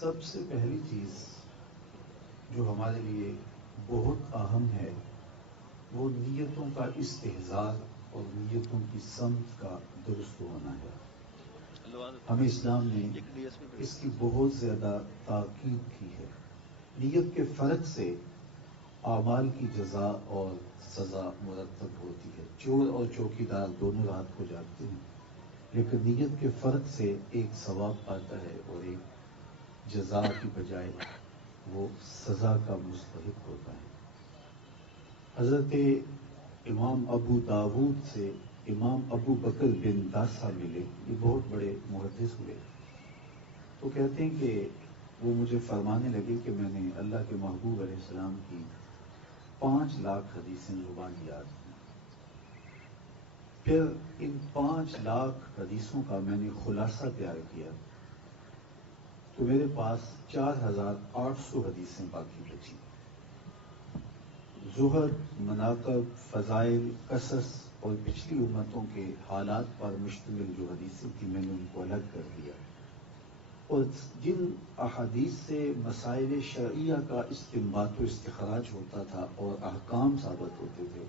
سب سے پہلی چیز جو ہمارے لیے بہت اہم ہے وہ نیتوں کا استحضار اور نیتوں کی سمت کا درست ہونا ہے۔ ہمیں اسلام نے اس کی بہت زیادہ تاکید کی ہے۔ نیت کے فرق سے اعمال کی جزا اور سزا مرتب ہوتی ہے۔ چور اور چوکیدار دونوں رات کو جاگتے ہیں، لیکن نیت کے فرق سے ایک ثواب پاتا ہے اور ایک جزا کی بجائے وہ سزا کا مستحق ہوتا ہے۔ حضرت امام ابو داود سے امام ابو بکر بن داسا ملے، یہ بہت بڑے محدث ہوئے، تو کہتے ہیں کہ وہ مجھے فرمانے لگے کہ میں نے اللہ کے محبوب علیہ السلام کی 5 لاکھ حدیثیں زبان یاد کی، پھر ان 5 لاکھ حدیثوں کا میں نے خلاصہ تیار کیا تو میرے پاس 4800 حدیثیں باقی بچی۔ زہد، مناقب، فضائل، قصص اور پچھلی امتوں کے حالات پر مشتمل جو حدیثیں تھیں میں نے ان کو الگ کر دیا، اور جن احادیث سے مسائل شرعیہ کا استنباط و استخراج ہوتا تھا اور احکام ثابت ہوتے تھے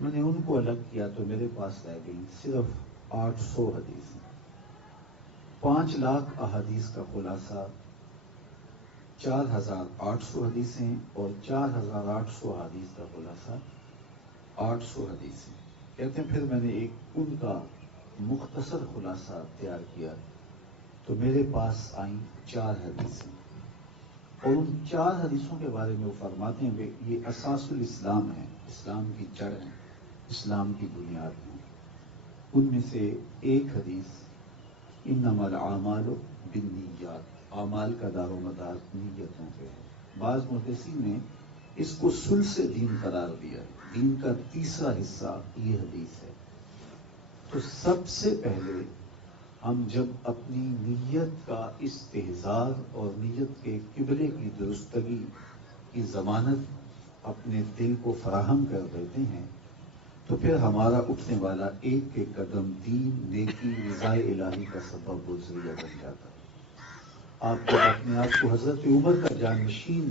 میں نے ان کو الگ کیا تو میرے پاس رہ گئی صرف 800 حدیثیں۔ 5 لاکھ احادیث کا خلاصہ 4800 حدیثیں اور 4800 حدیث کا خلاصہ 800 حدیثیں۔ کہتے ہیں پھر میں نے ایک ان کا مختصر خلاصہ تیار کیا تو میرے پاس آئیں 4 حدیثیں، اور ان 4 حدیثوں کے بارے میں وہ فرماتے ہیں کہ یہ اساس الاسلام ہے، اسلام کی جڑ ہے، اسلام کی بنیاد ہے۔ ان میں سے ایک حدیث انما الاعمال بالنیات، اعمال کا دار و مدار نیتوں پہ ہے۔ بعض محدثین نے اس کو ثلث دین قرار دیا، دین کا تیسرا حصہ یہ حدیث ہے۔ تو سب سے پہلے ہم جب اپنی نیت کا استحضار اور نیت کے قبلے کی درستگی کی ضمانت اپنے دل کو فراہم کر دیتے ہیں تو پھر ہمارا اٹھنے والا ایک ایک قدم دین، نیکی، رضا الہی کا سبب و ذریعہ بن جاتا ہے۔ آپ جب اپنے آپ کو حضرت عمر کا جانشین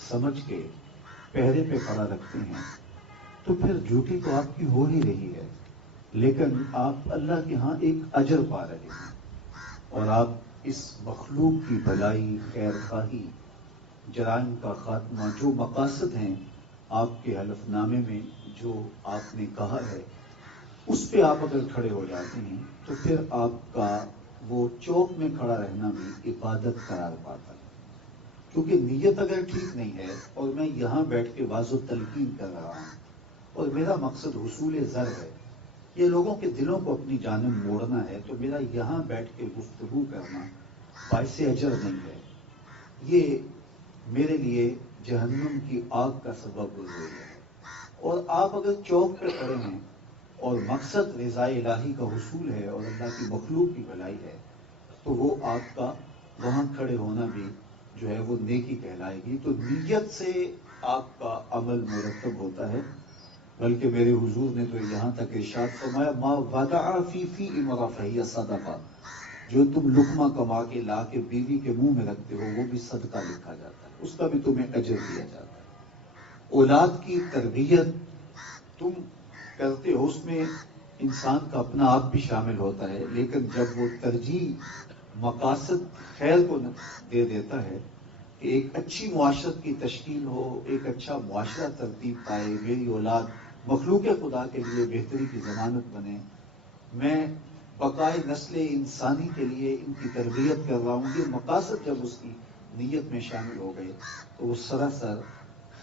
سمجھ کے پہرے پہ کھڑا رکھتے ہیں تو پھر ڈیوٹی تو آپ کی ہو ہی رہی ہے، لیکن آپ اللہ کے ہاں ایک اجر پا رہے ہیں، اور آپ اس مخلوق کی بھلائی، خیر خواہی، جرائم کا خاتمہ، جو مقاصد ہیں آپ کے حلف نامے میں جو آپ نے کہا ہے اس پہ آپ اگر کھڑے ہو جاتے ہیں تو پھر آپ کا وہ چوک میں کھڑا رہنا بھی عبادت قرار پاتا ہے۔ کیونکہ نیت اگر ٹھیک نہیں ہے اور میں یہاں بیٹھ کے واضح تلقین کر رہا ہوں اور میرا مقصد حصول زر ہے، یہ لوگوں کے دلوں کو اپنی جانب موڑنا ہے، تو میرا یہاں بیٹھ کے گفتگو کرنا باعث اجر نہیں ہے، یہ میرے لیے جہنم کی آگ کا سبب ہوئی ہے۔ اور آپ اگر چوک پہ کھڑے ہیں اور مقصد رضا الہی کا حصول ہے اور اللہ کی مخلوق کی بھلائی ہے تو وہ آپ کا وہاں کھڑے ہونا بھی جو ہے وہ نیکی کہلائے گی۔ تو نیت سے آپ کا عمل مرتب ہوتا ہے، بلکہ میرے حضور نے تو یہاں تک ارشاد فرمایا ما وضع فی امرأ فہی صدقہ، جو تم لقمہ کما کے لا کے بیوی کے منہ میں رکھتے ہو وہ بھی صدقہ لکھا جاتا ہے، اس کا بھی تمہیں اجر دیا جاتا ہے۔ اولاد کی تربیت تم کرتے ہو، اس میں انسان کا اپنا آپ بھی شامل ہوتا ہے، لیکن جب وہ ترجیح مقاصد خیر کو دے دیتا ہے کہ ایک اچھی معاشرت کی تشکیل ہو، ایک اچھا معاشرہ ترتیب پائے، میری اولاد مخلوق خدا کے لیے بہتری کی ضمانت بنے، میں بقائے نسل انسانی کے لیے ان کی تربیت کر رہا ہوں، یہ مقاصد جب اس کی نیت میں شامل ہو گئے تو وہ سراسر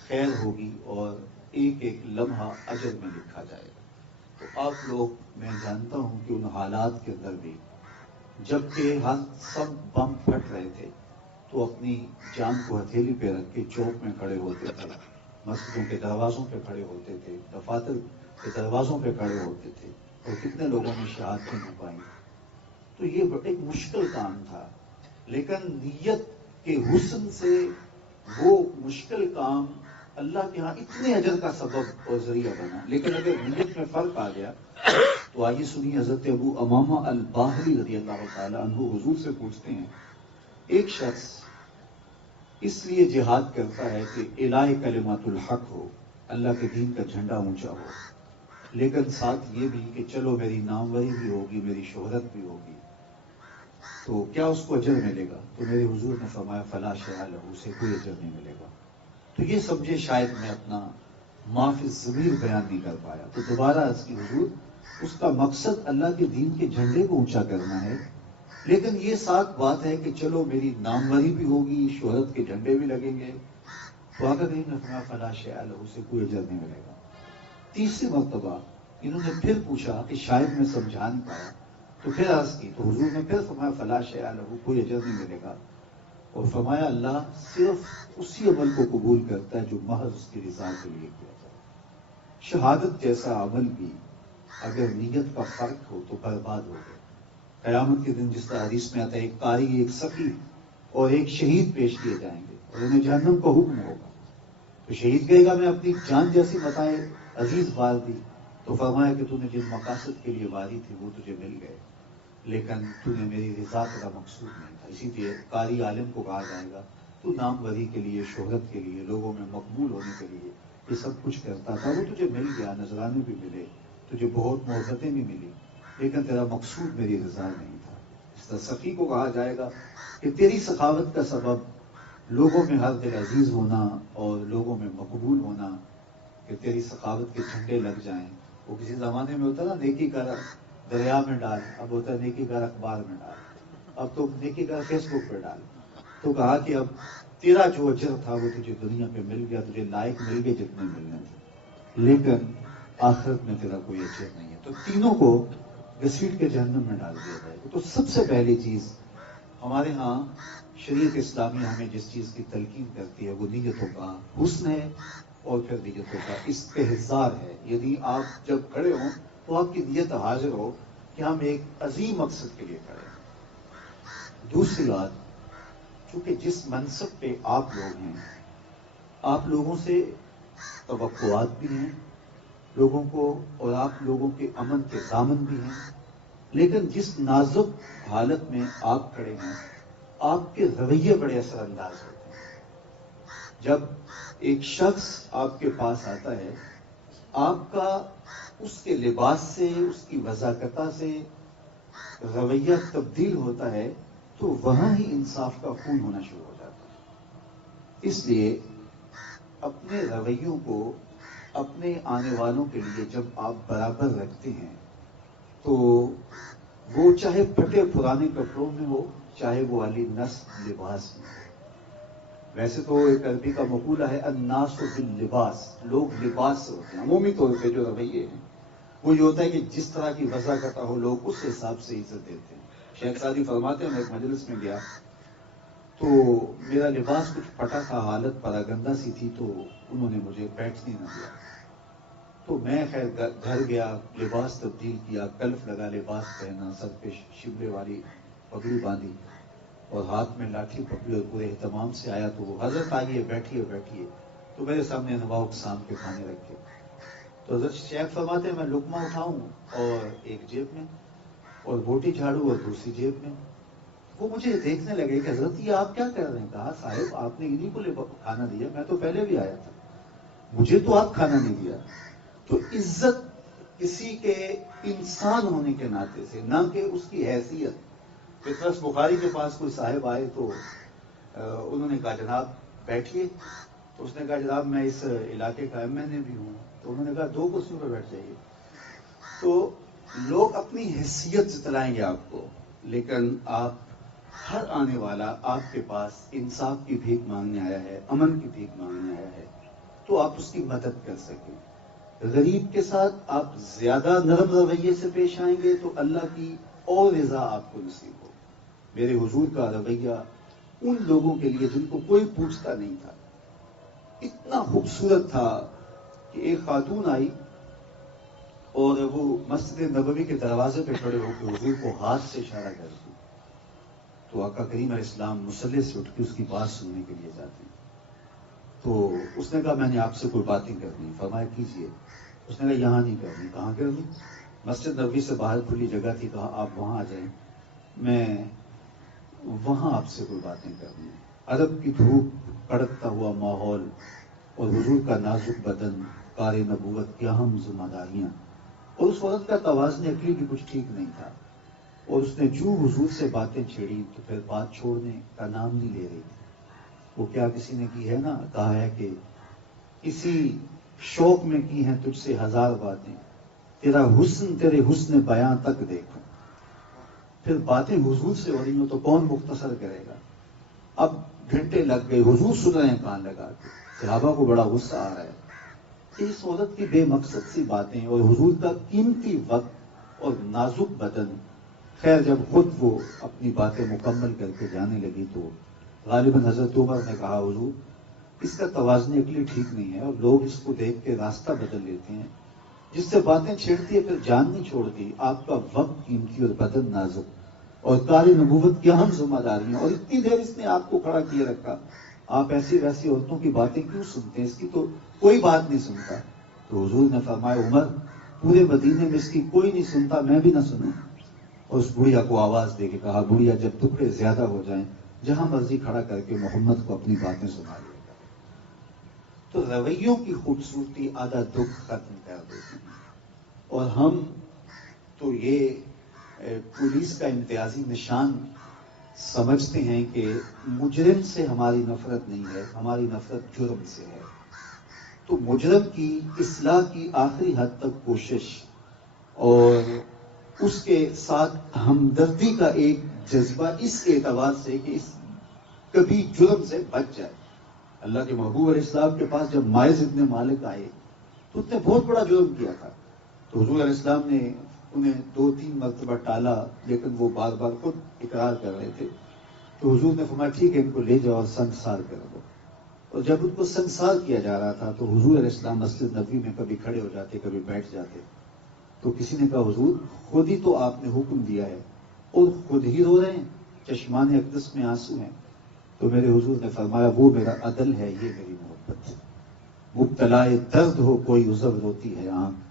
خیر ہوگی اور ایک ایک لمحہ اجر میں لکھا جائے گا۔ تو آپ لوگ، میں جانتا ہوں کہ ان حالات کے اندر بھی جبکہ ہر سب بم پھٹ رہے تھے تو اپنی جان کو ہتھیلی پہ رکھ کے چوک میں کھڑے ہوتے تھے، مسجدوں کے دروازوں پہ کھڑے ہوتے تھے، دفاتر کے دروازوں پہ کھڑے ہوتے تھے، اور کتنے لوگوں نے شہادتیں دی پائیں۔ تو یہ ایک مشکل کام تھا، لیکن نیت کے حسن سے وہ مشکل کام اللہ کے ہاں اتنے اجر کا سبب اور ذریعہ بنا۔ لیکن اگر نیت میں فرق آ گیا تو آئیے سنیے، حضرت ابو امامہ الباہلی رضی اللہ تعالی عنہ حضور سے پوچھتے ہیں، ایک شخص اس لیے جہاد کرتا ہے کہ الہ کلمات الحق ہو، اللہ کے دین کا جھنڈا اونچا ہو، لیکن ساتھ یہ بھی کہ چلو میری ناموری بھی ہوگی، میری شہرت بھی ہوگی، تو کیا اس کو اجر ملے گا؟ تو میرے حضور نے فرمایا فلا شیء لہ، اسے کوئی اجر نہیں ملے گا۔ تو یہ سمجھے شاید میں اپنا ما فی الضمیر بیان نہیں کر پایا، تو دوبارہ اس کی حضور اس کا مقصد اللہ کے دین کے جھنڈے کو اونچا کرنا ہے، لیکن یہ ساتھ بات ہے کہ چلو میری ناموری بھی ہوگی، شہرت کے جھنڈے بھی لگیں گے، تو آقا کریم نے فرمایا فلا شیء لہ، اسے کوئی اجر نہیں ملے گا۔ تیسری مرتبہ انہوں نے پھر پوچھا کہ شاید میں سمجھا نہیں پایا، تو پھر عرض کی، تو حضور نے پھر فرمایا فلا شیء لہ، کوئی اجر نہیں ملے گا، اور فرمایا اللہ صرف اسی عمل کو قبول کرتا ہے جو محض اس کی رضا کے لیے کیا جائے۔ شہادت جیسا عمل بھی اگر نیت کا فرق ہو تو برباد ہو گیا۔ قیامت کے دن جس طرح حدیث میں آتا ہے، ایک قاری، ایک سقی اور ایک شہید پیش کیے جائیں گے اور انہیں جہنم کا حکم ہوگا، تو شہید کہے گا میں اپنی جان جیسی متائیں عزیز وار دی، تو فرمایا کہ تو نے جن مقاصد کے لیے واری تھی وہ تجھے مل گئے، لیکن تو نے میری رضا کا مقصود نہیں تھا۔ اسی لیے قاری عالم کو کہا جائے گا تو ناموری کے لیے، شہرت کے لیے، لوگوں میں مقبول ہونے کے لیے یہ سب کچھ کرتا تھا، وہ تجھے مل گیا، نذرانے بھی ملے، تجھے بہت محبتیں بھی ملی، لیکن تیرا مقصود میری رضا نہیں تھا۔ اس طرح سخی کو کہا جائے گا کہ تیری سخاوت کا سبب لوگوں میں ہر دل عزیز ہونا اور لوگوں میں مقبول ہونا، کہ تیری سخاوت کے جھنڈے لگ جائیں۔ وہ کسی زمانے میں ہوتا نا نیکی کا دریا میں ڈال، اب ہوتا ہے نیکی کا اخبار میں ڈال، اب تو نیکی کا فیس بک پہ ڈال۔ تو کہا کہ اب تیرا جو اجر تھا وہ تجھے دنیا پہ مل گیا، تجھے لائق مل گئے جتنے ملنے تھے، لیکن آخرت میں تیرا کوئی اجر نہیں ہے۔ تو تینوں کو گھسیٹ کے جہنم میں ڈال دیا جائے گا۔ تو سب سے پہلی چیز ہمارے ہاں شریعت اسلامی ہمیں جس چیز کی تلقین کرتی ہے وہ نیتوں کا حسن ہے، اور پھر نیتوں کا استحضار ہے، یعنی آپ جب کھڑے ہوں تو آپ کی نیت حاضر ہو کہ ہم ایک عظیم مقصد کے لیے کھڑے ہیں۔ دوسری بات، چونکہ جس منصب پہ آپ لوگ ہیں، آپ لوگوں سے توقعات بھی ہیں لوگوں کو، اور آپ لوگوں کے امن کے ضامن بھی ہیں، لیکن جس نازک حالت میں آپ کھڑے ہیں آپ کے رویے بڑے اثر انداز ہوتے ہیں۔ جب ایک شخص آپ کے پاس آتا ہے، آپ کا اس کے لباس سے، اس کی وضاحت سے رویہ تبدیل ہوتا ہے، تو وہاں ہی انصاف کا خون ہونا شروع ہو جاتا ہے۔ اس لیے اپنے رویوں کو اپنے آنے والوں کے لیے جب آپ برابر رکھتے ہیں تو وہ چاہے پھٹے پرانے کپڑوں میں ہو، چاہے وہ علی نصب لباس میں ہو۔ ویسے تو ایک عربی کا مقولہ ہے الناس باللباس، لوگ لباس سے ہوتے ہیں۔ عمومی طور پہ جو رویے ہیں وہ یہ ہوتا ہے کہ جس طرح کی وضاحت ہو لوگ اس حساب سے عزت دیتے ہیں۔ شیخ سعدی فرماتے ہیں میں ایک مجلس میں گیا تو میرا لباس کچھ پھٹا تھا، حالت پراگندہ سی تھی، تو انہوں نے مجھے بیٹھنے نہ دیا۔ تو میں خیر گھر گیا، لباس تبدیل کیا، کلف لگا، لباس پہنا، سر پہ شبلے والی پگڑی باندھی اور ہاتھ میں لاٹھی پکڑی اور پورے اہتمام سے آیا، تو وہ حضرت آئیے بیٹھیے بیٹھیے، تو میرے سامنے انواع اقسام کے کھانے رکھے۔ تو حضرت شیخ فرماتے ہیں میں لقمہ اٹھاؤں اور ایک جیب میں، اور بوٹی جھاڑوں اور دوسری جیب میں۔ وہ مجھے دیکھنے لگے کہ حضرت یہ آپ کیا کر رہے ہیں؟ کہا صاحب آپ نے انہیں کو کھانا دیا، میں تو پہلے بھی آیا تھا، مجھے تو آپ کھانا نہیں دیا۔ تو عزت کسی کے انسان ہونے کے ناطے سے، نہ کہ اس کی حیثیت۔ پطرس بخاری کے پاس کوئی صاحب آئے تو انہوں نے کہا جناب بیٹھیے، تو اس نے کہا جناب میں اس علاقے کا ایم این اے بھی ہوں، تو انہوں نے کہا 2 کرسیوں پہ بیٹھ جائیے۔ تو لوگ اپنی حیثیت جتلائیں گے آپ کو، لیکن آپ ہر آنے والا آپ کے پاس انصاف کی بھیک مانگنے آیا ہے، امن کی بھیک مانگنے آیا ہے، تو آپ اس کی مدد کر سکیں۔ غریب کے ساتھ آپ زیادہ نرم رویے سے پیش آئیں گے تو اللہ کی اور رضا آپ کو نصیب ہو۔ میرے حضور کا رویہ ان لوگوں کے لیے جن کو کوئی پوچھتا نہیں تھا اتنا خوبصورت تھا کہ ایک خاتون آئی اور وہ مسجد نبوی کے دروازے پہ کھڑے ہو کے حضور کو ہاتھ سے اشارہ کرتی، تو آقا کریم علیہ السلام مصلی سے اٹھ کے اس کی بات سننے کے لیے جاتے ہیں۔ تو اس نے کہا میں نے آپ سے کوئی باتیں کرنی، فرمایا کیجیے۔ اس نے کہا یہاں نہیں کرنی۔ کہاں کرنی؟ مسجد نبوی سے باہر کھلی جگہ تھی، کہا آپ وہاں آ جائیں، میں وہاں آپ سے کوئی باتیں کرنی ہے۔ عرب کی دھوپ کڑکتا ہوا ماحول اور حضور کا نازک بدن، کار نبوت کی اہم ذمہ داریاں، اور اس عورت کا توازن عقلی بھی کچھ ٹھیک نہیں تھا، اور اس نے جو حضور سے باتیں چھیڑی تو پھر بات چھوڑنے کا نام نہیں لے رہی تھی۔ وہ کیا کسی نے کی ہے نا، کہا ہے کہ کسی شوق میں کی ہیں تجھ سے ہزار باتیں، تیرا حسن تیرے حسن بیاں تک دیکھوں۔ پھر باتیں حضور سے ہو رہی ہوں تو کون مختصر کرے گا؟ اب گھنٹے لگ گئے، حضور سن رہے ہیں کان لگا کے، صحابہ کو بڑا غصہ آ رہا ہے کہ اس عورت کی بے مقصد سی باتیں اور حضور کا قیمتی وقت اور نازک بدن۔ خیر جب خود وہ اپنی باتیں مکمل کر کے جانے لگی تو غالباً حضرت عمر نے کہا حضور اس کا توازن عقلی ٹھیک نہیں ہے، اور لوگ اس کو دیکھ کے راستہ بدل لیتے ہیں، جس سے باتیں چھیڑتی ہے پھر جان نہیں چھوڑتی۔ آپ کا وقت قیمتی اور بدن نازک اور کار نبوت کی اہم ذمہ داریاں، اور اتنی دیر اس نے آپ کو کھڑا کیے رکھا، آپ ایسی ویسی عورتوں کی باتیں کیوں سنتے ہیں؟ اس کی تو کوئی بات نہیں سنتا۔ تو حضور نے فرمایا عمر پورے مدینے میں اس کی کوئی نہیں سنتا، میں بھی نہ سنوں۔ اور اس بڑھیا کو آواز دے کے کہا بڑھیا جب ٹکڑے زیادہ ہو جائیں جہاں مرضی کھڑا کر کے محمد کو اپنی باتیں سنا لیا گا۔ تو رویوں کی خوبصورتی آدھا دکھ ختم کر دیتی ہے، اور ہم تو یہ پولیس کا امتیازی نشان سمجھتے ہیں کہ مجرم سے ہماری نفرت نہیں ہے، ہماری نفرت جرم سے ہے۔ تو مجرم کی اصلاح کی آخری حد تک کوشش اور اس کے ساتھ ہمدردی کا ایک جذبہ اس اعتبار سے کہ اس کبھی جرم سے بچ جائے۔ اللہ کے محبوب علیہ السلام کے پاس جب ماعز ابن مالک آئے تو اس نے بہت بڑا جرم کیا تھا، تو حضور علیہ السلام نے انہیں 2-3 مرتبہ ٹالا، لیکن وہ بار بار خود اقرار کر رہے تھے۔ تو حضور نے فرمایا ٹھیک ہے ان کو لے جاؤ اور سنسار کر دو۔ اور جب ان کو سنسار کیا جا رہا تھا تو حضور علیہ السلام مسجد نبوی میں کبھی کھڑے ہو جاتے کبھی بیٹھ جاتے، تو کسی نے کہا حضور خود ہی تو آپ نے حکم دیا ہے اور خود ہی رو رہے ہیں، چشمان اقدس میں آنسو ہیں۔ تو میرے حضور نے فرمایا وہ میرا عدل ہے، یہ میری محبت ہے۔ مبتلائے درد ہو کوئی عذر روتی ہے آنکھ،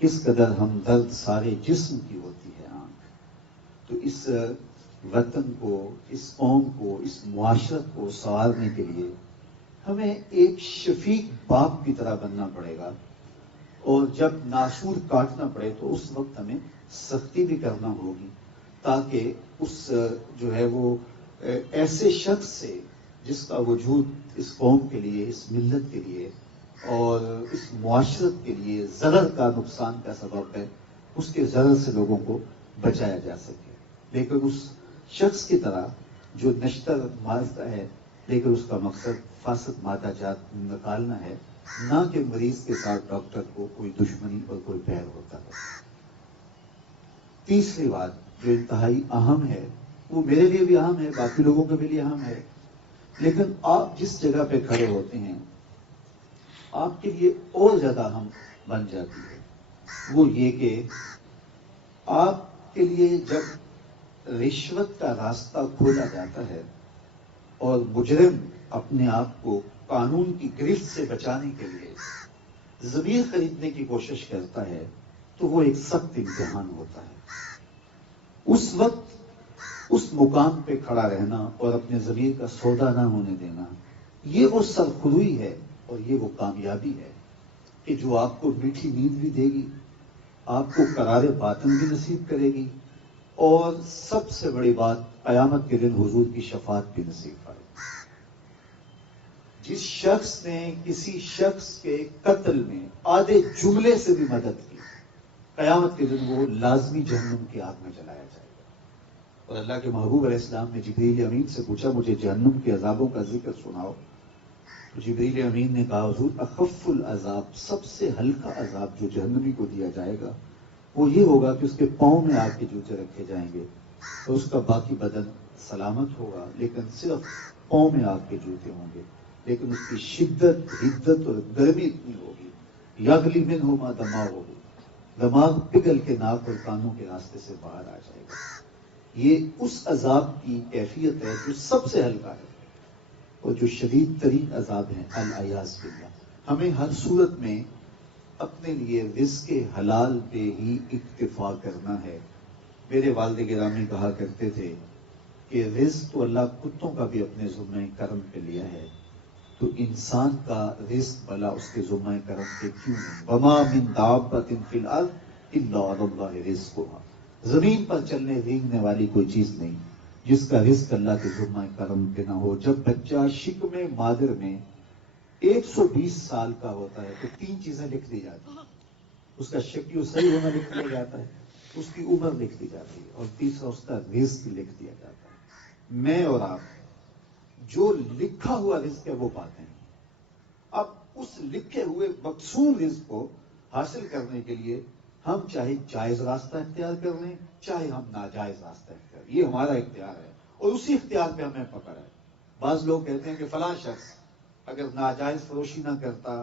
کس قدر ہم درد سارے جسم کی ہوتی ہے آنکھ۔ تو اس وطن کو، اس قوم کو، اس معاشرت کو سنوارنے کے لیے ہمیں ایک شفیق باپ کی طرح بننا پڑے گا، اور جب ناسور کاٹنا پڑے تو اس وقت ہمیں سختی بھی کرنا ہوگی، تاکہ اس جو ہے وہ ایسے شخص سے جس کا وجود اس قوم کے لیے، اس ملت کے لیے اور اس معاشرت کے لیے ضرر کا، نقصان کا سبب ہے، اس کے ضرر سے لوگوں کو بچایا جا سکے۔ لیکن اس شخص کی طرح جو نشتر مارتا ہے لیکن اس کا مقصد فاسد مادہ جات نکالنا ہے، نہ کہ مریض کے ساتھ ڈاکٹر کو کوئی دشمنی اور کوئی پیر ہوتا ہے۔ تیسری بات جو انتہائی اہم ہے، وہ میرے لیے بھی اہم ہے، باقی لوگوں کے لیے اہم ہے، لیکن آپ جس جگہ پہ کھڑے ہوتے ہیں آپ کے لیے اور زیادہ اہم بن جاتی ہے۔ وہ یہ کہ آپ کے لیے جب رشوت کا راستہ کھولا جاتا ہے اور مجرم اپنے آپ کو قانون کی گرفت سے بچانے کے لیے ضمیر خریدنے کی کوشش کرتا ہے تو وہ ایک سخت امتحان ہوتا ہے۔ اس وقت اس مقام پہ کھڑا رہنا اور اپنے ضمیر کا سودا نہ ہونے دینا، یہ وہ سرخروئی ہے اور یہ وہ کامیابی ہے کہ جو آپ کو میٹھی نیند بھی دے گی، آپ کو قرار باطن بھی نصیب کرے گی، اور سب سے بڑی بات قیامت کے دن حضور کی شفاعت بھی نصیب کرے گی۔ جس شخص نے کسی شخص کے قتل میں آدھے جملے سے بھی مدد کی، قیامت کے دن وہ لازمی جہنم کی آگ میں جلایا جائے گا۔ اور اللہ کے محبوب علیہ السلام نے جبریل امین سے پوچھا مجھے جہنم کے عذابوں کا ذکر سناؤ، تو جبریل امین نے کہا حضور اخف العذاب، سب سے ہلکا عذاب جو جہنمی کو دیا جائے گا وہ یہ ہوگا کہ اس کے پاؤں میں آگ کے جوتے رکھے جائیں گے اور اس کا باقی بدن سلامت ہوگا، لیکن صرف پاؤں میں آگ کے جوتے ہوں گے، لیکن اس کی شدت، حدت اور گرمی اتنی ہوگی یغلی منہما دماغہ، دماغ پگھل کے ناک اور کانوں کے راستے سے باہر آ جائے گا۔ یہ اس عذاب کی کیفیت ہے جو سب سے ہلکا ہے، اور جو شدید ترین عذاب ہے العیاذ باللہ۔ ہمیں ہر صورت میں اپنے لیے رزق حلال پہ ہی اکتفا کرنا ہے۔ میرے والد گرامی کہا کرتے تھے کہ رزق تو اللہ کتوں کا بھی اپنے ذمہ کرم پہ لیا ہے، تو انسان کا رزق بلا اس کے ذمہ کرم پہ کیوں نہیں؟ وما من دابۃ فی الارض الا علی اللہ رزقها، زمین پر چلنے رینگنے والی کوئی چیز نہیں جس کا رزق اللہ کے ذمہ کرم پہ نہ ہو۔ جب بچہ شکم مادر میں 120 سال کا ہوتا ہے تو 3 چیزیں لکھ دی جاتی ہیں، اس کا شکل صحیح ہونا لکھ دیا جاتا ہے، اس کی عمر لکھ دی جاتی ہے، اور تیسرا اس کا رزق لکھ دیا جاتا ہے۔ میں اور آپ جو لکھا ہوا رزق ہے وہ پاتے ہیں۔ اب اس لکھے ہوئے مقصود رزق کو حاصل کرنے کے لیے ہم چاہے جائز راستہ اختیار کر لیں، چاہے ہم ناجائز راستہ اختیار، یہ ہمارا اختیار ہے اور اسی اختیار پہ ہمیں پکڑ ہے۔ بعض لوگ کہتے ہیں کہ فلاں شخص اگر ناجائز فروشی نہ کرتا،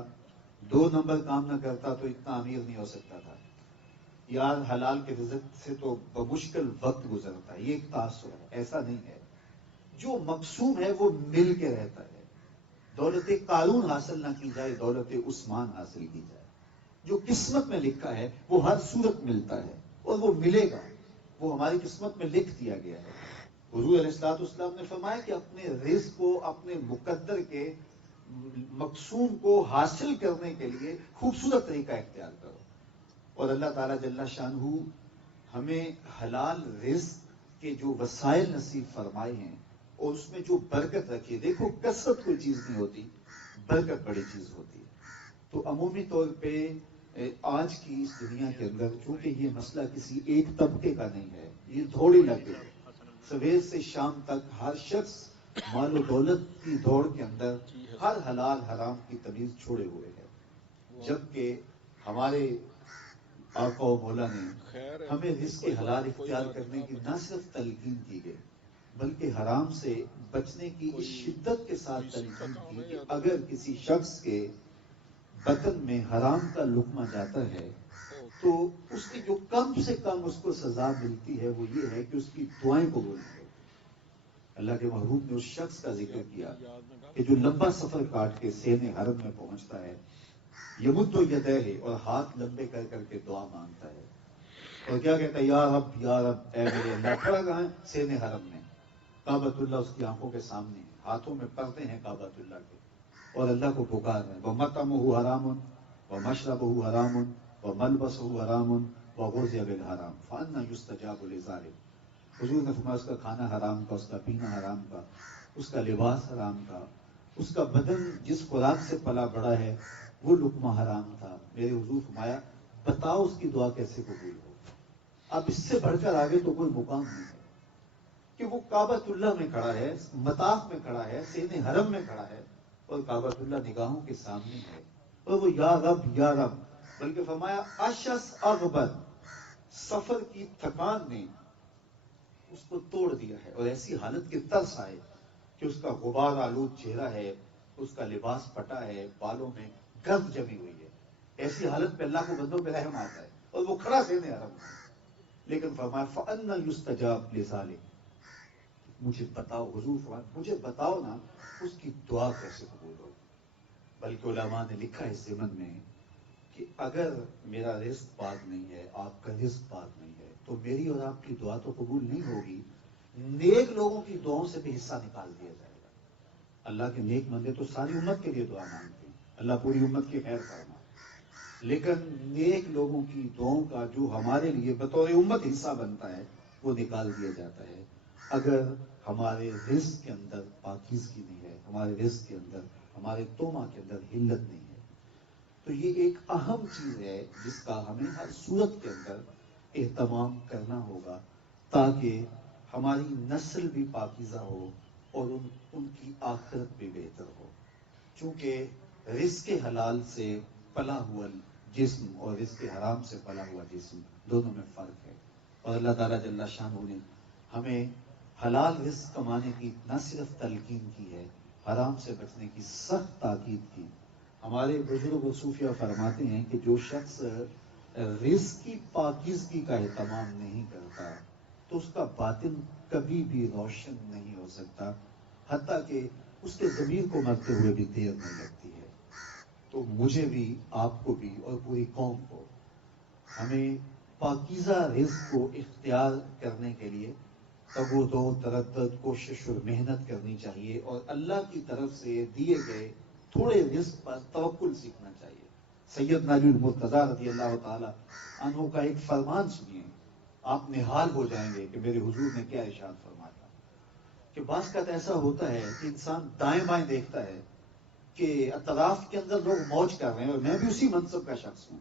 2 نمبر کام نہ کرتا تو اتنا امیر نہیں ہو سکتا تھا، یار حلال کے رزق سے تو بمشکل وقت گزرتا ہے، یہ ایک تاثر ہے۔ ایسا نہیں ہے، جو مقصود ہے وہ مل کے رہتا ہے۔ دولت قارون حاصل نہ کی جائے، دولت عثمان حاصل کی جائے۔ جو قسمت میں لکھا ہے وہ ہر صورت ملتا ہے اور وہ ملے گا، وہ ہماری قسمت میں لکھ دیا گیا ہے۔ حضور علیہ السلام نے فرمایا کہ اپنے رزق کو، اپنے مقدر کے مقصود کو حاصل کرنے کے لیے خوبصورت طریقہ اختیار کرو، اور اللہ تعالیٰ جل شانہ ہمیں حلال رزق کے جو وسائل نصیب فرمائے ہیں اور اس میں جو برکت رکھی ہے۔ دیکھو کثرت کوئی چیز نہیں ہوتی، برکت بڑی چیز ہوتی ہے۔ تو عمومی طور پہ آج کی اس دنیا کے اندر چونکہ یہ مسئلہ کسی ایک طبقے کا نہیں ہے، یہ دوڑی لگ گئی ہے، صبح سے شام تک ہر شخص مال و دولت کی دوڑ کے اندر ہر حلال حرام کی تمیز چھوڑے ہوئے ہے، جبکہ ہمارے آقا و مولا نے ہمیں رزق حلال اختیار کرنے کی نہ صرف تلقین کی گئی بلکہ حرام سے بچنے کی اس شدت کے ساتھ تلقین کی کہ اگر کسی شخص کے بطن میں حرام کا لقمہ جاتا ہے تو اس کی جو کم سے کم اس کو سزا ملتی ہے وہ یہ ہے کہ اس کی دعائیں قبول ہوں۔ اللہ کے محبوب نے اس شخص کا ذکر کیا کہ جو لمبا سفر کاٹ کے سین حرم میں پہنچتا ہے، یمد و یدیہ، اور ہاتھ لمبے کر کر کے دعا مانگتا ہے، اور کیا کہتا ہے؟ یا رب یا رب، اے میرے اللہ۔ کھڑا کہاں ہے؟ سین حرم میں، کعبۃ اللہ اس کی آنکھوں کے سامنے ہے، ہاتھوں میں پردے ہیں کعبۃ اللہ کے، اور اللہ کو پکار رہے ہیں۔ وَمَطْعَمُهُ حَرَامٌ وَمَشْرَبُهُ حَرَامٌ وَمَلْبَسُهُ حَرَامٌ وَغُذِّيَ بِالْحَرَامِ فَأَنَّىٰ يُسْتَجَابُ لِذَٰلِكَ۔ حضور نے فرمایا اس کا کھانا حرام کا، اس کا پینا حرام کا، اس کا لباس حرام کا، اس کا بدن جس خوراک سے پلا بڑا ہے وہ لقمہ حرام تھا۔ میرے حضور فرمایا بتاؤ اس کی دعا کیسے قبول ہو؟ اب اس سے بڑھ کر آگے تو کوئی مقام نہیں ہے کہ وہ کعبۃ اللہ میں کھڑا ہے، مطاف میں کھڑا ہے، سین حرم میں کھڑا ہے، اور کعبۃ اللہ نگاہوں کے سامنے ہے، اور وہ یا رب یا رب، بلکہ فرمایا اشس اغبر، سفر کی تھکان نے اس کو توڑ دیا ہے، اور ایسی حالت کے ترس آئے کہ اس کا غبار آلود چہرہ ہے، اس کا لباس پھٹا ہے، بالوں میں گرد جمی ہوئی ہے، ایسی حالت پہ اللہ کو بندوں پہ رحم آتا ہے، اور وہ کھڑا سین حرم میں۔ لیکن فرمایا فَأَنَّىٰ يُسْتَجَابُ لِذَٰلِكَ، مجھے بتاؤ، حضور فرمایا مجھے بتاؤ نا اس کی دعا کیسے قبول ہو۔ بلکہ علماء نے لکھا ہے اس ضمن میں کہ اگر میرا رزق پاک نہیں ہے، آپ کا رزق پاک نہیں ہے، تو میری اور آپ کی دعا تو قبول نہیں ہوگی، نیک لوگوں کی دعاؤں سے بھی حصہ نکال دیا جائے گا۔ اللہ کے نیک بندے تو ساری امت کے لیے دعا مانگتے ہیں، اللہ پوری امت کی خیر فرما، لیکن نیک لوگوں کی دعاؤں کا جو ہمارے لیے بطور امت حصہ بنتا ہے وہ نکال دیا جاتا ہے اگر ہمارے رزق کے اندر پاکیزگی نہیں ہے، ہمارے رزق کے اندر، ہمارے تومہ کے اندر حلت نہیں ہے۔ تو یہ ایک اہم چیز ہے جس کا ہمیں ہر صورت کے اندر اہتمام کرنا ہوگا تاکہ ہماری نسل بھی پاکیزہ ہو اور ان کی آخرت بھی بہتر ہو۔ چونکہ رزق حلال سے پلا ہوا جسم اور رزق حرام سے پلا ہوا جسم دونوں میں فرق ہے، اور اللہ تعالیٰ جل شانہ نے ہمیں حلال رزق کمانے کی نہ صرف تلقین کی ہے، حرام سے بچنے کی سخت تاکید کی۔ ہمارے بزرگ و صوفیہ فرماتے ہیں کہ جو شخص رزق کی پاکیزگی کا اہتمام نہیں کرتا تو اس کا باطن کبھی بھی روشن نہیں ہو سکتا، حتیٰ کہ اس کے ضمیر کو مرتے ہوئے بھی دیر نہیں لگتی ہے۔ تو مجھے بھی، آپ کو بھی، اور پوری قوم کو ہمیں پاکیزہ رزق کو اختیار کرنے کے لیے تگ و دو، تردد، کوشش اور محنت کرنی چاہیے، اور اللہ کی طرف سے دیے گئے تھوڑے رزق پر توکل سیکھنا چاہیے. سیدنا علی المرتضیٰ رضی اللہ تعالی عنہ کا ایک فرمان سنیے، آپ نہال ہو جائیں گے کہ میرے حضور نے کیا ارشاد فرمایا تھا. کہ بعض کا ایسا ہوتا ہے کہ انسان دائیں بائیں دیکھتا ہے کہ اطراف کے اندر لوگ موج کر رہے ہیں اور میں بھی اسی منصب کا شخص ہوں،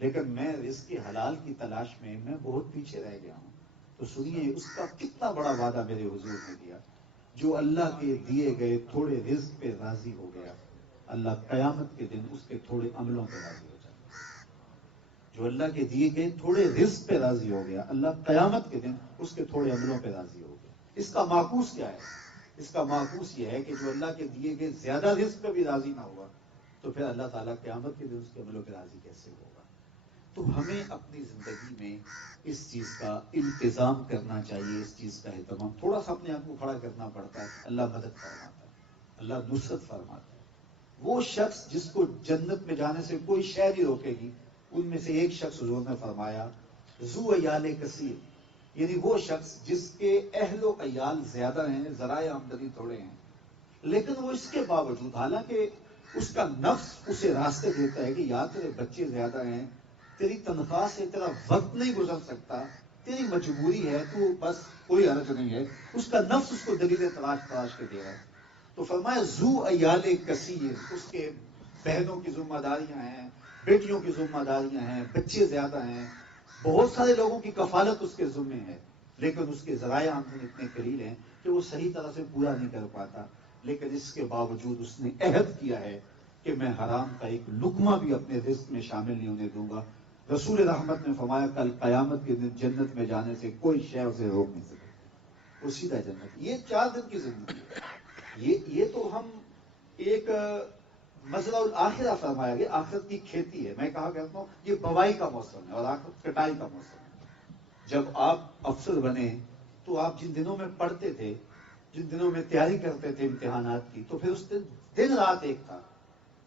لیکن میں رزق کے حلال کی تلاش میں بہت پیچھے رہ گیا ہوں. تو سنیے اس کا کتنا بڑا وعدہ میرے حضور نے دیا. جو اللہ کے دیے گئے تھوڑے رزق پہ راضی ہو گیا، اللہ قیامت کے دن اس کے تھوڑے عملوں پہ راضی ہو جائے گا. جو اللہ کے دیے گئے تھوڑے رزق پہ راضی ہو گیا، اللہ قیامت کے دن اس کے تھوڑے عملوں پہ راضی ہو گیا. اس کا معکوس کیا ہے؟ اس کا معکوس یہ ہے کہ جو اللہ کے دیے گئے زیادہ رزق پہ بھی راضی نہ ہوا تو پھر اللہ تعالیٰ قیامت کے دن اس کے عملوں پہ راضی کیسے ہوگا؟ تو ہمیں اپنی زندگی میں اس چیز کا التزام کرنا چاہیے، اس چیز کا اہتمام. تھوڑا سا اپنے آپ کو کھڑا کرنا پڑتا ہے، اللہ مدد فرماتا ہے، اللہ نصرت فرماتا ہے. وہ شخص جس کو جنت میں جانے سے کوئی شے نہیں روکے گی، ان میں سے ایک شخص حضور نے فرمایا ذو عیال کثیر، یعنی وہ شخص جس کے اہل و عیال زیادہ ہیں، ذرائع آمدنی تھوڑے ہیں، لیکن وہ اس کے باوجود، حالانکہ اس کا نفس اسے راستے دیتا ہے کہ یا تیرے بچے زیادہ ہیں، تیری تنخواہ سے تیرا وقت نہیں گزر سکتا، تیری مجبوری ہے، تو بس کوئی حرج نہیں ہے، اس کا نفس اس کو دلیلیں تلاش کے دے رہا ہے. تو فرمایا ذو عیال کثیر، اس کے بہنوں کی ذمہ داریاں ہیں، بیٹیوں کی ذمہ داریاں ہیں، بچے زیادہ ہیں، بہت سارے لوگوں کی کفالت اس کے ذمے ہے، لیکن اس کے ذرائع آمدنی اتنے قلیل ہیں کہ وہ صحیح طرح سے پورا نہیں کر پاتا. لیکن اس کے باوجود اس نے عہد کیا ہے کہ میں حرام کا ایک لقمہ بھی اپنے رزق میں شامل نہیں ہونے دوں گا. رسول رحمت نے فرمایا کل قیامت کے دن جنت میں جانے سے کوئی شے اسے روک نہیں سکے، وہ سیدھا جنت. یہ 4 دن کی زندگی ہے. یہ تو ہم ایک مزرع الآخرہ فرمایا گیا، آخرت کی کھیتی ہے. میں کہا کرتا ہوں یہ بوائی کا موسم ہے اور آخرت کٹائی کا موسم ہے. جب آپ افسر بنے تو آپ جن دنوں میں پڑھتے تھے، جن دنوں میں تیاری کرتے تھے امتحانات کی، تو پھر اس دن رات ایک تھا.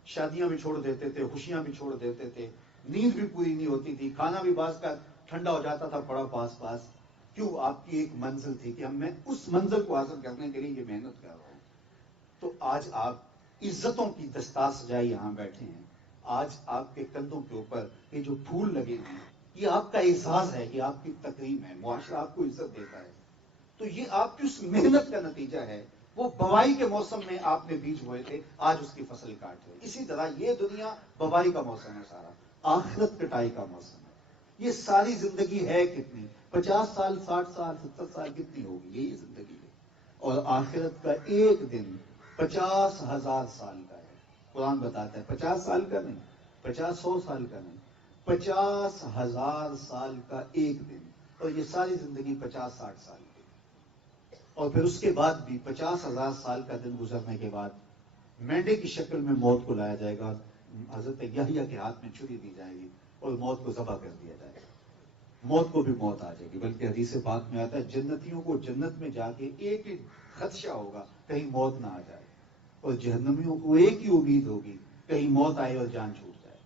شادیاں بھی چھوڑ دیتے تھے، خوشیاں بھی چھوڑ دیتے تھے، نیند بھی پوری نہیں ہوتی تھی، کھانا بھی بعض کا ٹھنڈا ہو جاتا تھا پڑا پاس پاس. کیوں؟ آپ کی ایک منزل تھی کہ میں اس منزل کو حاصل کرنے کے لیے یہ محنت کر رہا ہوں. تو آج آپ عزتوں کی دستار سجائے یہاں بیٹھے ہیں، آج آپ کے کندھوں کے اوپر یہ جو پھول لگے ہیں، یہ آپ کا اعزاز ہے، یہ آپ کی تکریم ہے، معاشرہ آپ کو عزت دیتا ہے. تو یہ آپ کی اس محنت کا نتیجہ ہے. وہ بوائی کے موسم میں آپ نے بیج بوئے تھے، آج اس کی فصل کاٹ رہے. اسی طرح یہ دنیا بوائی کا موسم ہے سارا، آخرت کٹائی کا موسم ہے. یہ ساری زندگی ہے کتنی؟ 50 سال، 60 سال، 70 سال کتنی ہوگی؟ یہی زندگی ہے. اور آخرت کا ایک دن 50,000 سال کا ہے. قرآن بتاتا ہے 50 سال کا نہیں، 100 سال کا نہیں، 50,000 سال کا ایک دن. اور یہ ساری زندگی 50-60 سال کی. اور پھر اس کے بعد بھی 50,000 سال کا دن گزرنے کے بعد مینڈے کی شکل میں موت کو لایا جائے گا. حضرت یحییٰ کے ہاتھ میں چھری دی جائے گی اور موت کو ذبح کر دیا جائے گا. موت کو بھی موت آ جائے گی. بلکہ حدیث پاک میں آتا ہے جنتیوں کو جنت میں جا کے ایک ہی خدشہ ہوگا کہیں موت نہ آ جائے، اور جہنمیوں کو ایک ہی امید ہوگی کہیں موت آئے اور جان چھوٹ جائے.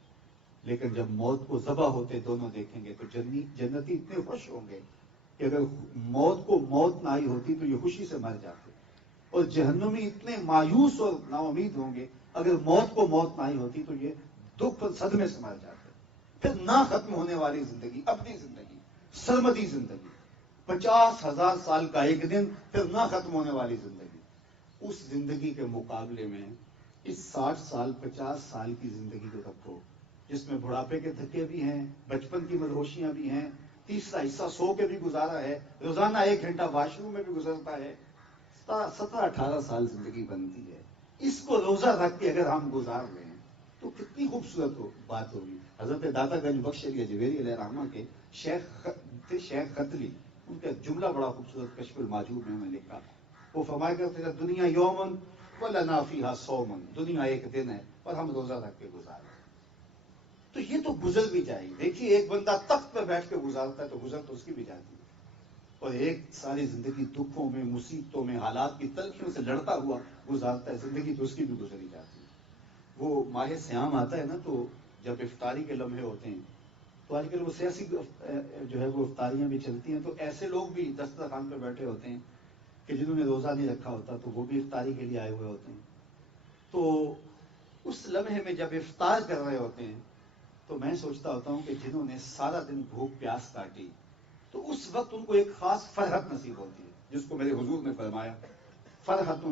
لیکن جب موت کو ذبح ہوتے دونوں دیکھیں گے تو جنتی اتنے خوش ہوں گے کہ اگر موت کو موت نہ آئی ہوتی تو یہ خوشی سے مر جاتے. اور جہنمی اتنے مایوس اور نا امید ہوں گے اگر موت کو موت نہ آئی ہوتی تو یہ دکھ اور صدمے سے مر جاتے. پھر نہ ختم ہونے والی زندگی، اپنی زندگی، سرمدی زندگی، 50,000 سال کا ایک دن، پھر نہ ختم ہونے والی زندگی. اس زندگی کے مقابلے میں اس 60 سال 50 سال کی زندگی کو رکھو جس میں بڑھاپے کے دھکے بھی ہیں، بچپن کی مدہوشیاں بھی ہیں، تیسرا حصہ سو کے بھی گزارا ہے، روزانہ 1 گھنٹہ واش روم میں بھی گزرتا ہے. 17-18 سال زندگی بنتی ہے. اس کو روزہ رکھ کے اگر ہم گزار لیں تو کتنی خوبصورت بات ہوگی. حضرت داتا گنج بخش علی اجویری علیہ رحمہ کے شیخ قتلی، ان کا جملہ بڑا خوبصورت کشف الماجور میں لکھا. وہ فرمایا کرتے تھے دنیا یومن ولنا فیہا صومن، دنیا ایک دن ہے اور ہم روزہ رکھ کے گزار رہے ہیں. تو یہ تو گزر بھی جائے گی. دیکھیے ایک بندہ تخت پہ بیٹھ کے گزارتا ہے تو گزر تو اس کی بھی جاتی ہے، اور ایک ساری زندگی دکھوں میں، مصیبتوں میں، حالات کی تلخیوں سے لڑتا ہوا گزارتا ہے، زندگی تو اس کی بھی گزری جاتی ہے. وہ ماہ سیام آتا ہے نا، تو جب افطاری کے لمحے ہوتے ہیں تو آج کل وہ سیاسی جو ہے وہ افطاریاں بھی چلتی ہیں، تو ایسے لوگ بھی دسترخوان پہ بیٹھے ہوتے ہیں کہ جنہوں نے روزہ نہیں رکھا ہوتا تو وہ بھی افطاری کے لیے آئے ہوئے ہوتے ہیں. تو اس لمحے میں جب افطار کر رہے ہوتے ہیں تو میں سوچتا ہوتا ہوں کہ جنہوں نے سارا دن بھوک پیاس کاٹی تو اس وقت ان کو ایک خاص فرحت نصیب ہوتی ہے، جس کو میرے حضور نے فرمایا فرحت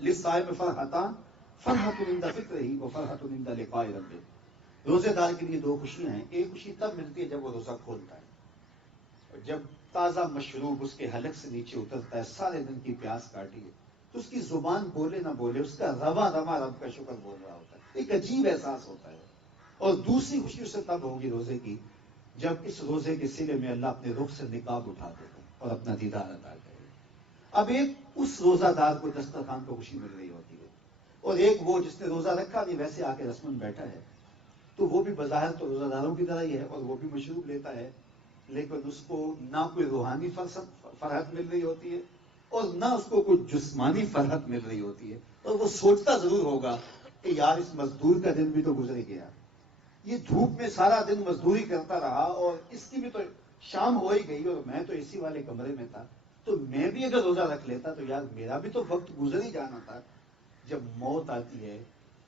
للصائم فرحتان فرحت عند فطرہ و فرحت عند لقاء ربہ. روزے دار کے لیے دو خوشیاں ہیں. ایک خوشی تب ملتی ہے جب وہ روزہ کھولتا ہے، اور جب تازہ مشروب اس کے حلق سے نیچے اترتا ہے، سارے دن کی پیاس کاٹی ہے، تو اس کی زبان بولے نہ بولے اس کا روا روا رب کا شکر بول رہا ہوتا ہے. ایک عجیب احساس ہوتا ہے. اور دوسری خوشی اسے تب ہوگی روزے کی جب اس روزے کے سلے میں اللہ اپنے رخ سے نقاب اٹھا دے گا اور اپنا دیدار عطا کرے. اب ایک اس روزہ دار کو دسترخوان کو خوشی مل رہی ہوتی ہے، اور ایک وہ جس نے روزہ رکھا نہیں ویسے آ کے رسمن بیٹھا ہے، تو وہ بھی بظاہر تو روزہ داروں کی طرح ہی ہے اور وہ بھی مشروب لیتا ہے، لیکن اس کو نہ کوئی روحانی فرحت مل رہی ہوتی ہے اور نہ اس کو کوئی جسمانی فرحت مل رہی ہوتی ہے. اور وہ سوچتا ضرور ہوگا کہ یار اس مزدور کا دن بھی تو گزر گیا، یہ دھوپ میں سارا دن مزدوری کرتا رہا اور اس کی بھی تو شام ہو ہی گئی اور میں تو اے سی والے کمرے میں تھا، تو میں بھی اگر روزہ رکھ لیتا تو یار میرا بھی تو وقت گزر ہی جانا تھا. جب موت آتی ہے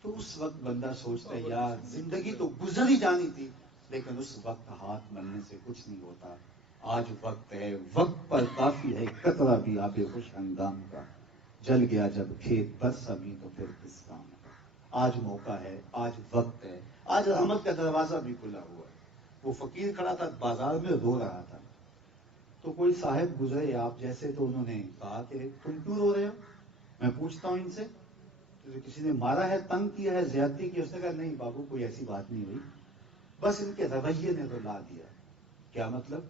تو اس وقت بندہ سوچتا ہے یار زندگی تو گزر ہی جانی تھی، لیکن اس وقت ہاتھ ملنے سے کچھ نہیں ہوتا. آج وقت ہے، وقت پر کافی ہے قطرہ بھی آب خوش ہنگام کا، جل گیا جب کھیت برس ابھی تو پھر کس کام کا. آج موقع ہے، آج وقت ہے، آج رحمت کا دروازہ بھی کھلا ہوا ہے. وہ فقیر کھڑا تھا بازار میں رو رہا تھا، تو کوئی صاحب گزرے آپ جیسے تو انہوں نے کہا کہ تم کیوں رو رہے ہو؟ میں پوچھتا ہوں ان سے کسی نے مارا ہے، تنگ کیا ہے، زیادتی کی؟ اس نے کہا نہیں بابو کوئی ایسی بات نہیں ہوئی، بس ان کے رویے نے تو لا دیا. کیا مطلب؟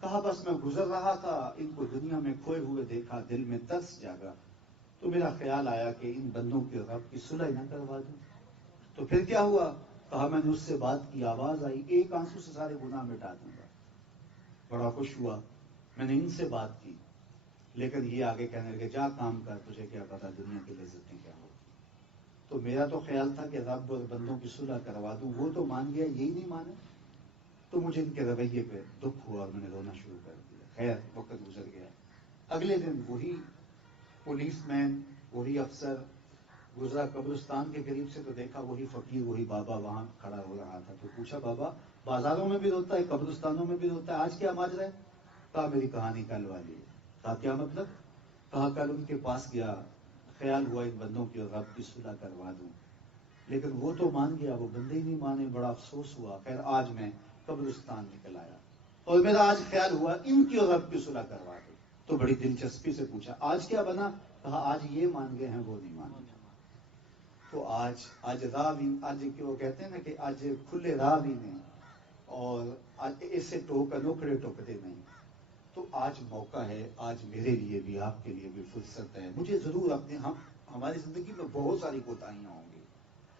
کہا بس میں گزر رہا تھا، ان کو دنیا میں کھوئے ہوئے دیکھا، دل میں ترس جاگا، تو میرا خیال آیا کہ ان بندوں کے رب کی صلح نہ کروا دوں. تو پھر کیا ہوا؟ کہا میں نے اس سے بات کی، آواز آئی ایک آنسو سے سارے گناہ مٹا دوں گا. بڑا خوش ہوا، میں نے ان سے بات کی، لیکن یہ آگے کہنے لگے جا کام کر، تجھے کیا پتا دنیا کی لذتیں کیا ہوتی. تو میرا تو خیال تھا کہ رب اور بندوں کی صلح کروا دوں، وہ تو مان گیا، یہی نہیں مانا. تو مجھے ان کے رویے پہ دکھ ہوا اور میں نے رونا شروع کر دیا. خیر وقت گزر گیا. اگلے دن وہی پولیس مین، وہی افسر گزرا قبرستان کے قریب سے، تو دیکھا وہی فقیر، وہی بابا وہاں کھڑا ہو رہا تھا. تو پوچھا بابا بازاروں میں بھی روتا ہے، قبرستانوں میں بھی روتا ہے، آج کیا ماجرا ہے؟ کہا میری کہانی کل والی ہے. کہا کیا مطلب؟ کہا کل ان کے پاس گیا، خیال ہوا ان بندوں کی اور رب کی صلح کروا دوں، لیکن وہ تو مان گیا، وہ بندے ہی نہیں مانے. بڑا افسوس ہوا. خیر آج میں قبرستان نکل آیا اور میرا آج خیال ہوا ان کی اور رب کی صلح کروا دوں. تو بڑی دلچسپی سے پوچھا آج کیا بنا؟ کہا آج یہ مان گئے ہیں، وہ نہیں مان گئے. تو آج راہ بھی، آج وہ کہتے ہیں نا کہ آج کھلے راہ بھی نہیں، اور آج ایسے ٹوک انوکھڑے ٹوکتے نہیں. تو آج موقع ہے، آج میرے لیے بھی آپ کے لیے بھی فرصت ہے. مجھے ضرور ہماری زندگی میں بہت ساری کوتاہیاں ہوں گی،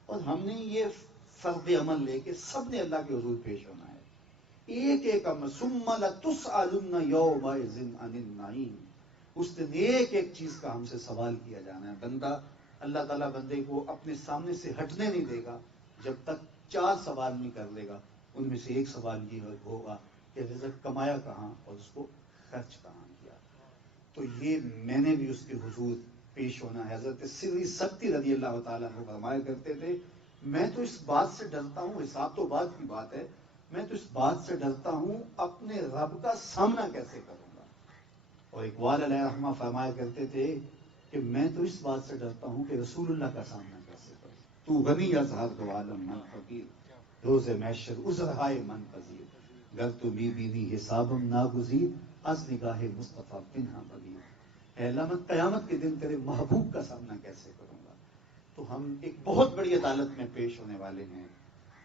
اور ہم نے یہ فرض عمل لے کے سب نے اللہ کے حضور پیش ہونا ہے. ایک ایک عمل ثم لتسألن یومئذ عن النعیم. اس دن ایک ایک چیز کا ہم سے سوال کیا جانا ہے. بندہ، اللہ تعالیٰ بندے کو اپنے سامنے سے ہٹنے نہیں دے گا جب تک 4 سوال نہیں کر لے گا. ان میں سے ایک سوال یہ ہوگا کہ رزق کمایا کہاں اور اس کو خرچ کہاں کیا. تو یہ میں نے بھی اس کے حضور پیش ہونا ہے. حضرت سری سکتی رضی اللہ تعالیٰ عنہ فرمایا کرتے تھے میں تو اس بات سے ڈرتا ہوں، حساب تو بعد کی بات ہے، میں تو اس بات سے ڈرتا ہوں اپنے رب کا سامنا کیسے کروں گا. اور اقبال علیہ رحمہ فرمایا کرتے تھے کہ میں تو اس بات سے ڈرتا ہوں کہ رسول اللہ کا سامنا کیسے کروں. تو غنی از ہر دو عالم من فقیر، روز محشر عذرہائے من پذیر، گر تو می بینی حسابم ناگزیر، از نگاہ مصطفیٰ پنہا بغیر. اے اللہ میں قیامت کے دن تیرے محبوب کا سامنا کیسے کروں گا. تو ہم ایک بہت بڑی عدالت میں پیش ہونے والے ہیں.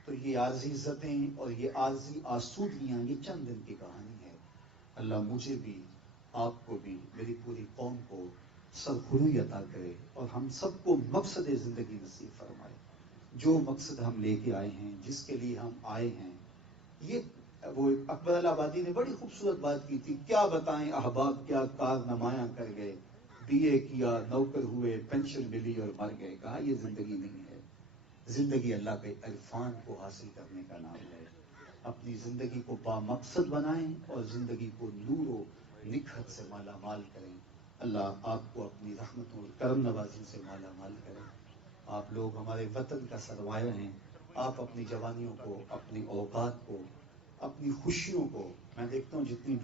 تو یہ عارضی عزتیں اور یہ عارضی آسودگیاں یہ چند دن کی کہانی ہے. اللہ مجھے بھی، آپ کو بھی، میری پوری قوم کو سرخروئی عطا کرے اور ہم سب کو مقصد زندگی نصیب فرمائے. جو مقصد ہم لے کے آئے ہیں، جس کے لیے ہم آئے ہیں، یہ وہ اکبر الہٰبادی نے بڑی خوبصورت بات کی تھی. کیا بتائیں احباب کیا کارنمایاں کر گئے، بی اے کیا، نوکر ہوئے، پینشن ملی اور مر گئے. کہا یہ زندگی نہیں ہے. زندگی اللہ کے عرفان کو حاصل کرنے کا نام ہے. اپنی زندگی کو با مقصد بنائیں اور زندگی کو نور و نکھت سے مالا مال کریں. اللہ آپ کو اپنی رحمتوں اور کرم نوازی سے مالا مال کرے. آپ لوگ ہمارے وطن کا سرمایہ ہیں. آپ اپنی جوانیوں کو، اپنی اوقات کو، اپنی خوشیوں کو، میں دیکھتا ہوں جتنی